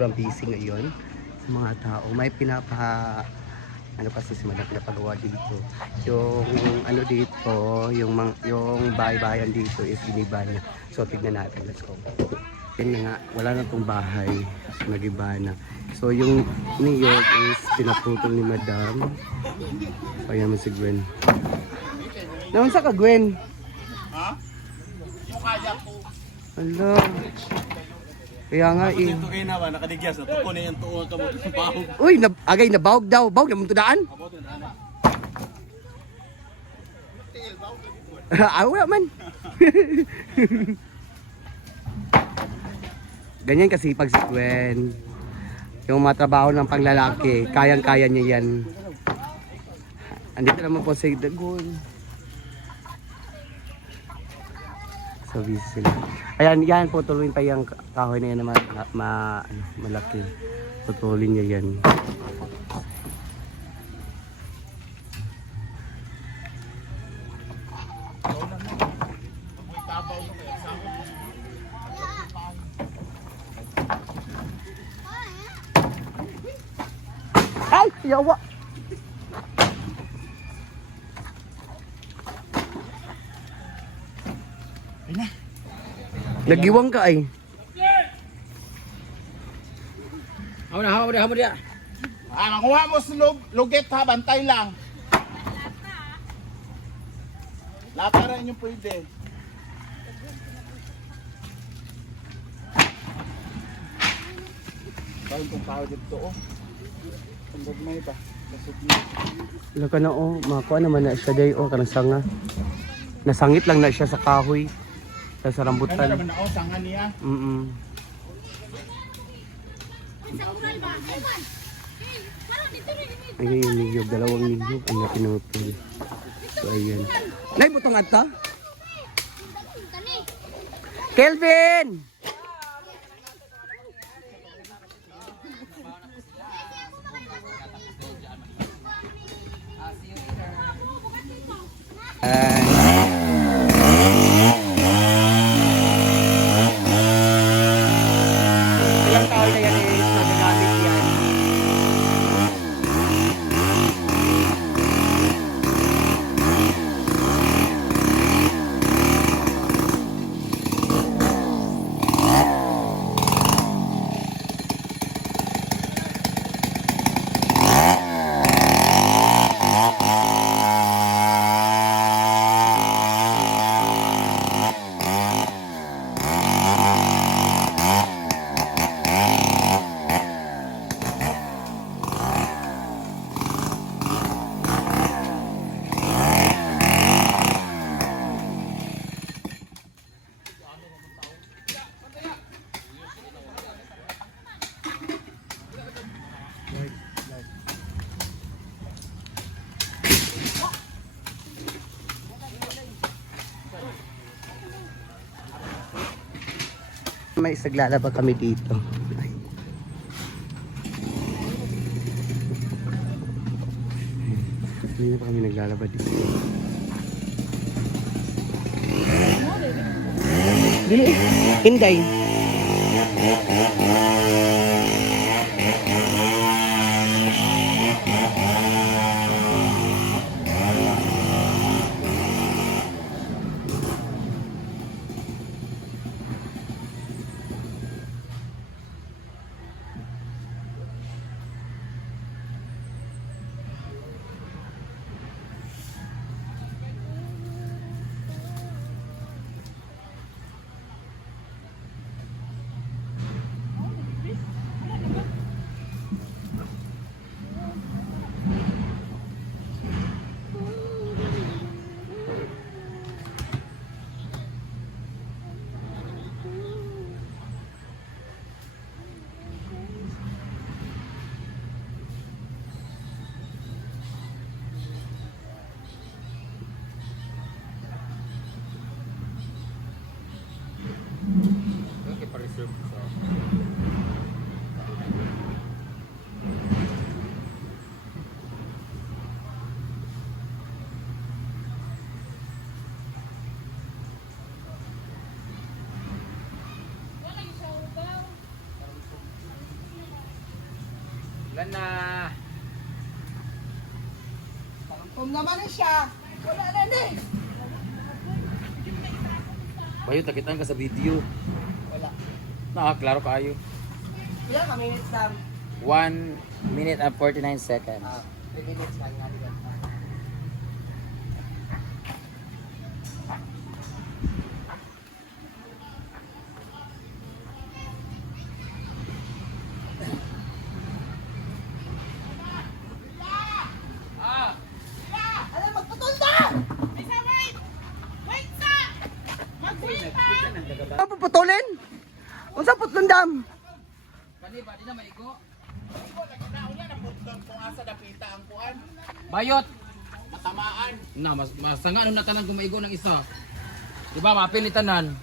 sobrang busy ngayon sa mga tao. May ano kasi si Madam pinapagawa dito. Yung ano dito, yung bahay-bahayan dito is giniba niya. So tignan natin, let's go. Yan na nga, wala na tong bahay. So nagiba na. So yung niyog is pinaputol ni Madam. So ayan mo si Gwen. Naunsa ka, Gwen? Ha? Yung kaya po. Ala. Kaya nga eh. Ito kayo naman, nakadigyas na. Tuko na yung tuon ka mo. Bahog. Uy, agay na bawag daw. Bawag na mong tudaan. Wala man. Ganyan kasi pag si Gwen. Yung mga trabaho ng panglalaki, kayang-kaya niya yan. Andito naman po si Dagon. So busy sila. Ayan, yan po, tuloy pa yung kahoy na yan naman malaki. Putulin niya yan. Ay! Yawa! Nagiwang ka ay. Hamo dia. Makuha mo sa luget ha, bantay lang. Lata rin yung pwede. Kaya kung tao dito oh. Tungkod may ba? Lasog niya. Wala ka na oh, makuha naman na siya day oh, kanang sanga. Nasangit lang na siya sa kahoy. Sa rambutan. Ano naman na oh, sanga niya. Ayun yung niyog, dalawang niyog ang napinutol. So ayan. Nay, butong ato? Kelvin! Ilang taon na yan is magagamit yan. May isaglalaba kami dito. Ay. Hindi pa kami naglalaba dito. Dili, Hinday. Wala na. Kung naman na siya, wala na din. Bayo, takitan ka sa video. Wala. Klaro kaayo. Ilan ka minutes lang? 1 minute and 49 seconds. 3 minutes lang nga dyan. Alam, magputol na! Ano puputulin? Unsa putlon dam? Bayot. Matamaan. Na, masanga nung natanan kung maigo ng isa. Di ba, mapilitanan.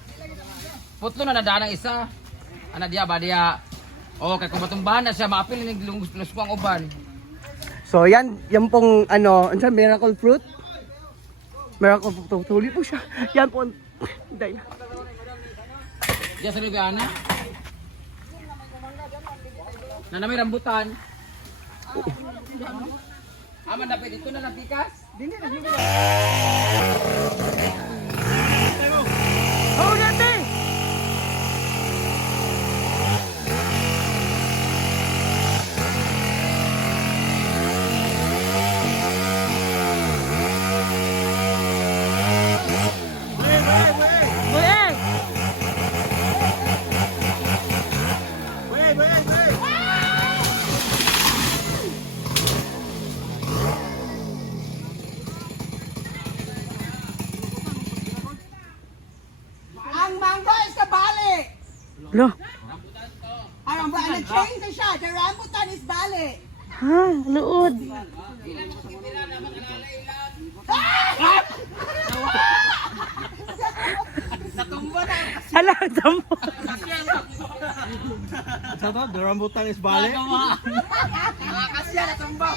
Putlo na nadaan ng isa. Ana diya ba diya? Oh, kay kung matumbahan na siya, mapil ng lungos ko ang uban. So yan pong ano, unsa miracle fruit? Miracle fruit, tuli po siya. Yan po. Dahil. Diya sa Riviana. Na may rambutan. Aman dapat dito na lang pikas. Oh, dati! Ang mango is kabali! Lo, Ang change na siya. The rambutan is bali. ha, luod. Natumba na. Hala, tambo. Nakakasya, natumba.